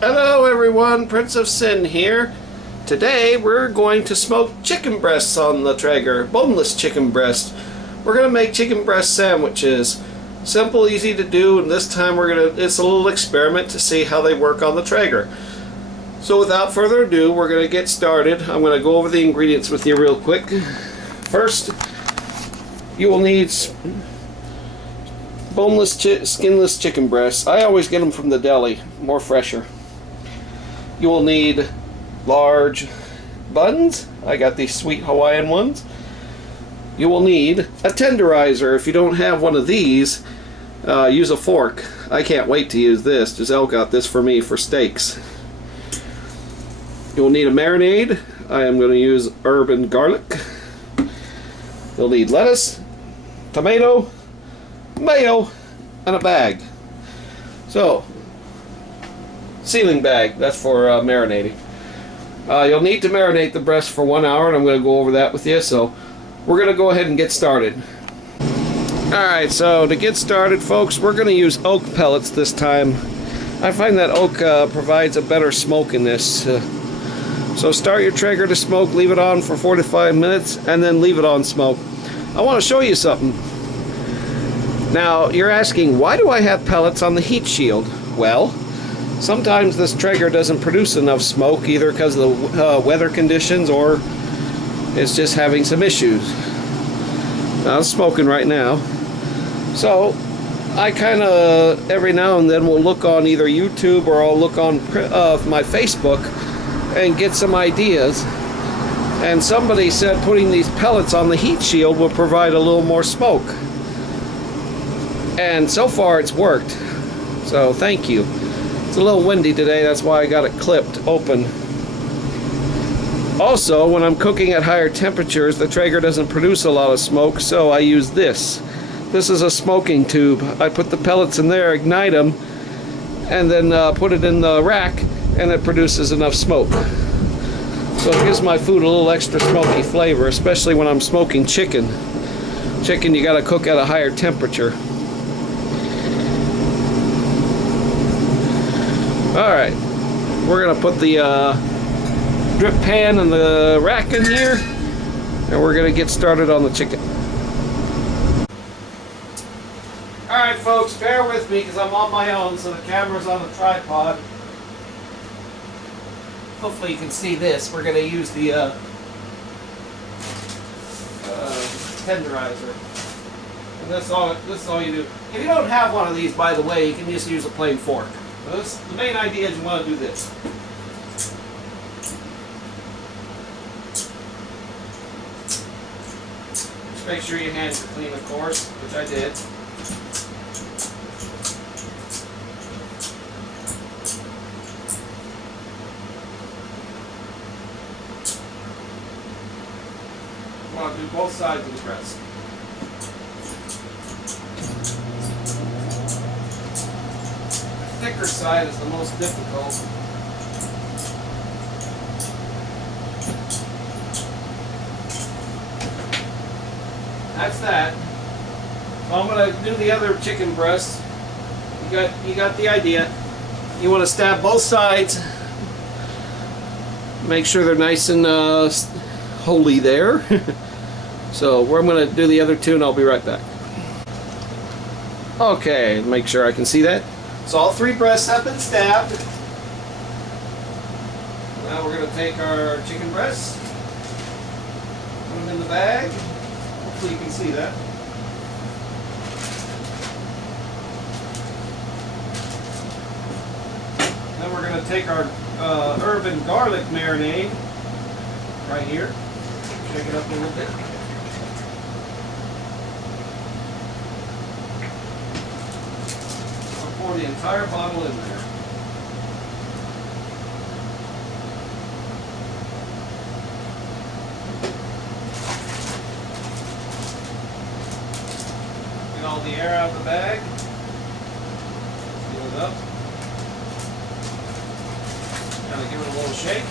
Hello everyone, Prince of Sin here. Today we're going to smoke chicken breasts on the Traeger, boneless chicken breast. We're going to make chicken breast sandwiches. Simple, easy to do, and this time it's a little experiment to see how they work on the Traeger. So without further ado, we're going to get started. I'm going to go over the ingredients with you real quick. First, you will need boneless, skinless chicken breasts. I always get them from the deli, more fresher. You will need large buns. I got these sweet Hawaiian ones. You will need a tenderizer. If you don't have one of these, use a fork. I can't wait to use this. Giselle got this for me for steaks. You will need a marinade. I am going to use herb and garlic. You'll need lettuce, tomato, mayo, and a bag. So, sealing bag, that's for marinating. You'll need to marinate the breast for 1 hour, and I'm going to go over that with you. So we're going to go ahead and get started. Alright, so to get started, folks, we're going to use oak pellets this time. I find that oak provides a better smoke in this. So start your Traeger to smoke, leave it on for 4 to 5 minutes, and then leave it on smoke. I want to show you something. Now, you're asking, why do I have pellets on the heat shield? Well, sometimes this Traeger doesn't produce enough smoke, either because of the weather conditions or it's just having some issues. Now, it's smoking right now. So, I kind of, every now and then, will look on either YouTube or I'll look on my Facebook and get some ideas. And somebody said putting these pellets on the heat shield will provide a little more smoke. And so far it's worked. So thank you. It's a little windy today, that's why I got it clipped open. Also, when I'm cooking at higher temperatures, the Traeger doesn't produce a lot of smoke, so I use this. This is a smoking tube. I put the pellets in there, ignite them, and then put it in the rack, and it produces enough smoke. So it gives my food a little extra smoky flavor, especially when I'm smoking chicken. Chicken you gotta cook at a higher temperature. Alright, we're gonna put the drip pan and the rack in here, and we're gonna get started on the chicken. Alright folks, bear with me because I'm on my own, so the camera's on the tripod. Hopefully you can see this. We're going to use the tenderizer. And that's all you do. If you don't have one of these, by the way, you can just use a plain fork. The main idea is you want to do this. Just make sure your hands are clean, of course, which I did. I want to do both sides of the breast. The thicker side is the most difficult. That's that. So I'm going to do the other chicken breast. You got the idea. You want to stab both sides. Make sure they're nice and holy there. So I'm going to do the other two and I'll be right back. Okay, make sure I can see that. So all three breasts have been stabbed. Now we're going to take our chicken breasts, put them in the bag. Hopefully you can see that. Then we're going to take our herb and garlic marinade right here. Shake it up a little bit. I'll pour the entire bottle in there. Get all the air out of the bag. Seal it up. Kind of give it a little shake.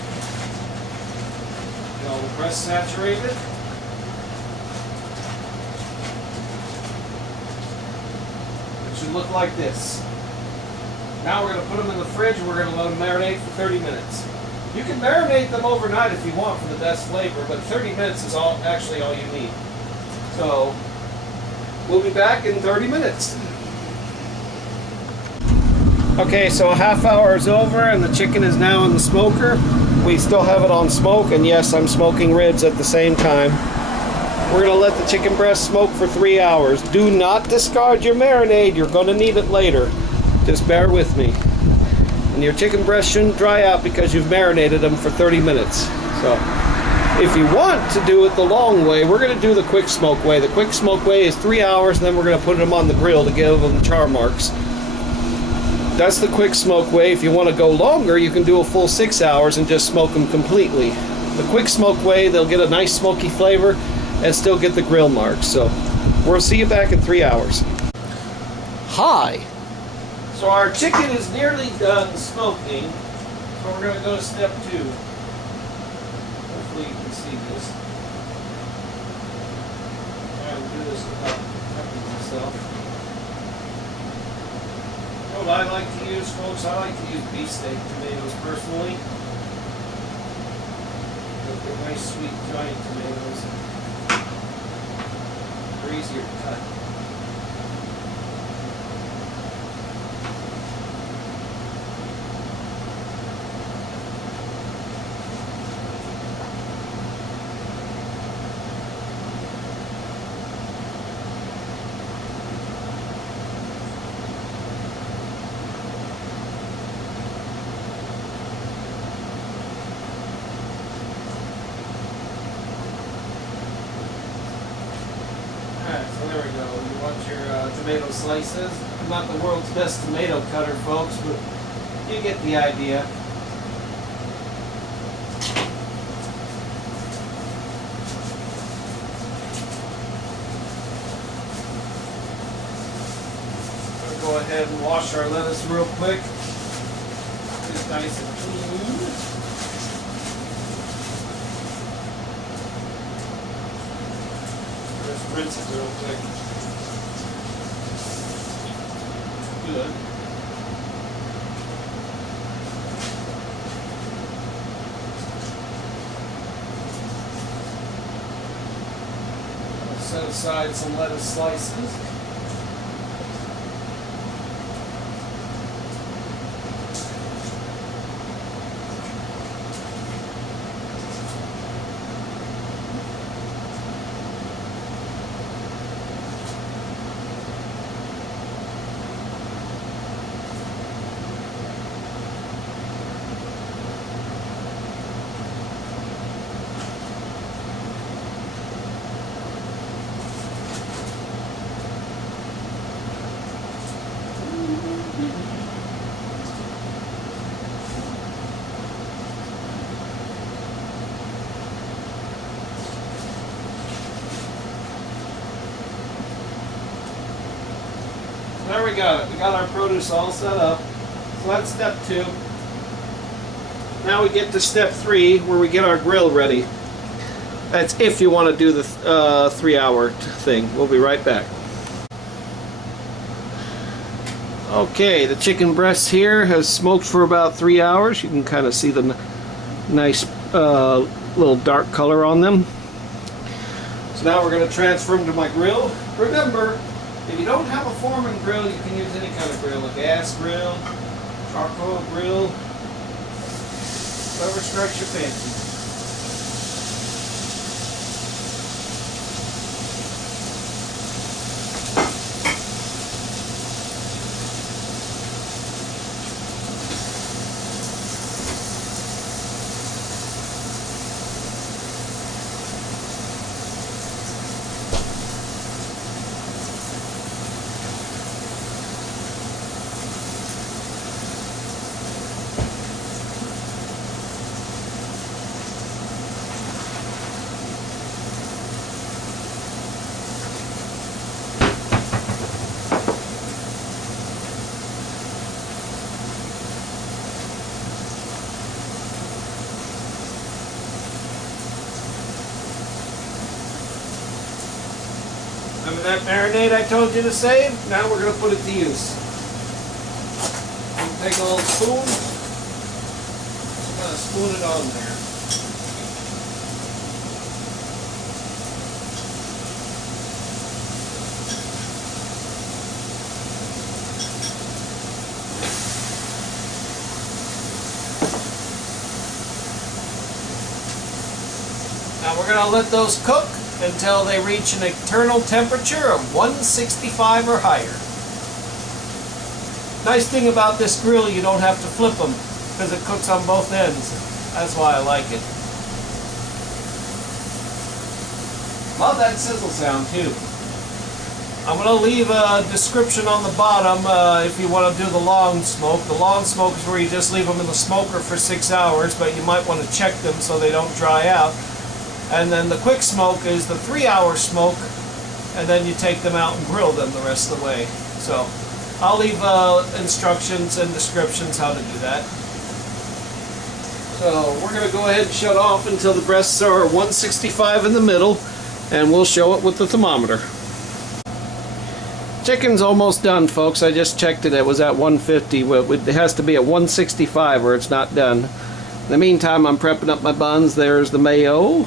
Get all the breast saturated. It should look like this. Now we're going to put them in the fridge and we're going to let them marinate for 30 minutes. You can marinate them overnight if you want for the best flavor, but 30 minutes is actually all you need. So we'll be back in 30 minutes. Okay, so a half hour is over and the chicken is now in the smoker. We still have it on smoke, and yes, I'm smoking ribs at the same time. We're going to let the chicken breast smoke for 3 hours. Do not discard your marinade. You're going to need it later. Just bear with me. And your chicken breast shouldn't dry out because you've marinated them for 30 minutes. So if you want to do it the long way, we're going to do the quick smoke way. The quick smoke way is 3 hours, and then we're going to put them on the grill to give them char marks. That's the quick smoke way. If you want to go longer, you can do a full 6 hours and just smoke them completely. The quick smoke way, they'll get a nice smoky flavor and still get the grill marks. So we'll see you back in 3 hours. Hi. So our chicken is nearly done smoking. So we're going to go to step 2. Hopefully you can see this. I'll do this without cutting myself. What I like to use, folks, I like to use beefsteak tomatoes personally. They're nice, sweet, giant tomatoes. They're easier to cut. So there we go. You want your tomato slices. I'm not the world's best tomato cutter, folks, but you get the idea. We'll go ahead and wash our lettuce real quick. It's nice and clean. Rinse it real quick. Good. I'll set aside some lettuce slices. There we got it. We got our produce all set up. So that's step 2. Now we get to step 3, where we get our grill ready. That's if you want to do the 3-hour thing. We'll be right back. Okay, the chicken breast here has smoked for about 3 hours. You can kind of see the nice little dark color on them. So now we're going to transfer them to my grill. Remember, if you don't have a Forman grill, you can use any kind of grill, a gas grill, charcoal grill, whatever strikes your fancy. Remember that marinade I told you to save? Now we're going to put it to use. Take a little spoon. Just kind of spoon it on there. Now we're going to let those cook until they reach an internal temperature of 165 or higher. Nice thing about this grill, you don't have to flip them because it cooks on both ends. That's why I like it. Love that sizzle sound too. I'm going to leave a description on the bottom if you want to do the long smoke. The long smoke is where you just leave them in the smoker for 6 hours, but you might want to check them so they don't dry out. And then the quick smoke is the 3-hour smoke, and then you take them out and grill them the rest of the way. So I'll leave instructions and descriptions how to do that. So we're going to go ahead and shut off until the breasts are 165 in the middle, and we'll show it with the thermometer. Chicken's almost done, folks. I just checked it. It was at 150. It has to be at 165 or it's not done. In the meantime, I'm prepping up my buns. There's the mayo.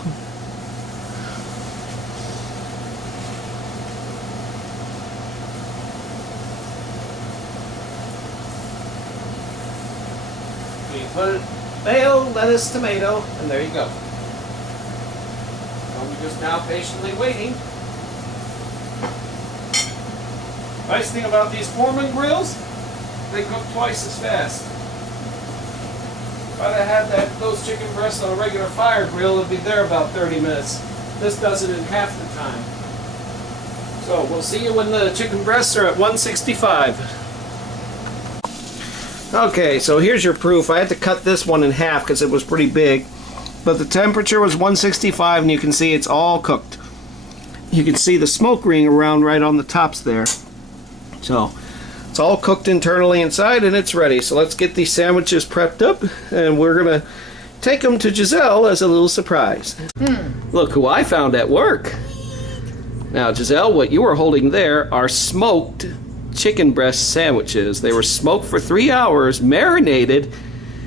You put mayo, lettuce, tomato, and there you go. I'm just now patiently waiting. Nice thing about these Forman grills, they cook twice as fast. If I'd have had those chicken breasts on a regular fire grill, it'd be there about 30 minutes. This does it in half the time. So we'll see you when the chicken breasts are at 165. Okay, so here's your proof. I had to cut this one in half because it was pretty big. But the temperature was 165 and you can see it's all cooked. You can see the smoke ring around right on the tops there. So it's all cooked internally inside and it's ready. So let's get these sandwiches prepped up and we're gonna take them to Giselle as a little surprise. Look who I found at work. Now Giselle, what you are holding there are smoked chicken breast sandwiches. They were smoked for 3 hours, marinated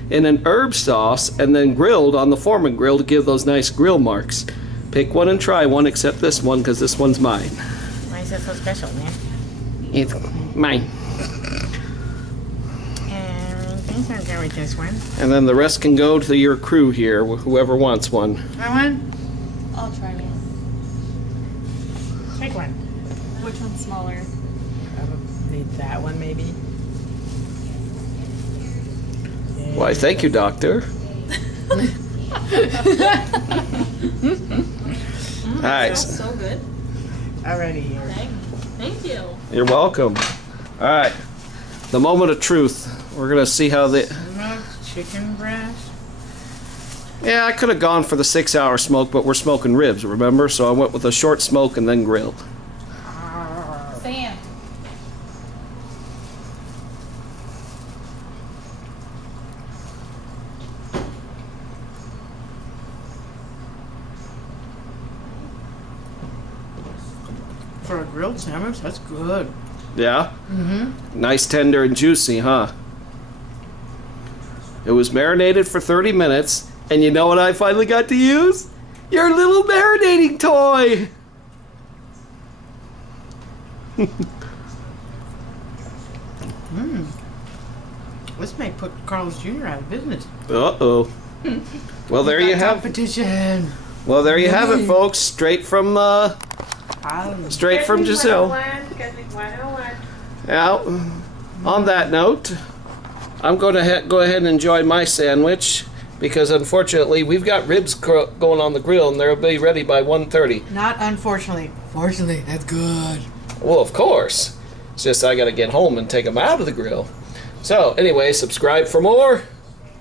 in an herb sauce, and then grilled on the Forman grill to give those nice grill marks. Pick one and try one, except this one because this one's mine. Why is it so special, man? It's mine. And things are good with this one. And then the rest can go to your crew here, whoever wants one. I want? I'll try one. Take one. Which one's smaller? Probably that one, maybe. Why, thank you, Doctor. All right. So good. Already here. Thank you. You're welcome. All right. The moment of truth. We're going to see how the... Smoked chicken breast. Yeah, I could have gone for the 6-hour smoke, but we're smoking ribs, remember? So I went with a short smoke and then grilled. Sam. For a grilled sandwich, that's good. Yeah? Nice, tender, and juicy, huh? It was marinated for 30 minutes, and you know what I finally got to use? Your little marinating toy! This may put Carl's Jr. out of business. Uh-oh. Well, there you have... Competition. Well, there you have it, folks. Straight from Giselle. Now, on that note, I'm going to go ahead and enjoy my sandwich because, unfortunately, we've got ribs going on the grill and they'll be ready by 1:30. Not unfortunately. Fortunately, that's good. Well, of course. It's just I got to get home and take them out of the grill. So, anyway, subscribe for more.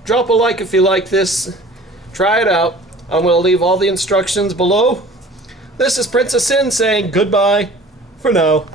Drop a like if you like this. Try it out. I'm going to leave all the instructions below. This is Princess Sin saying goodbye for now.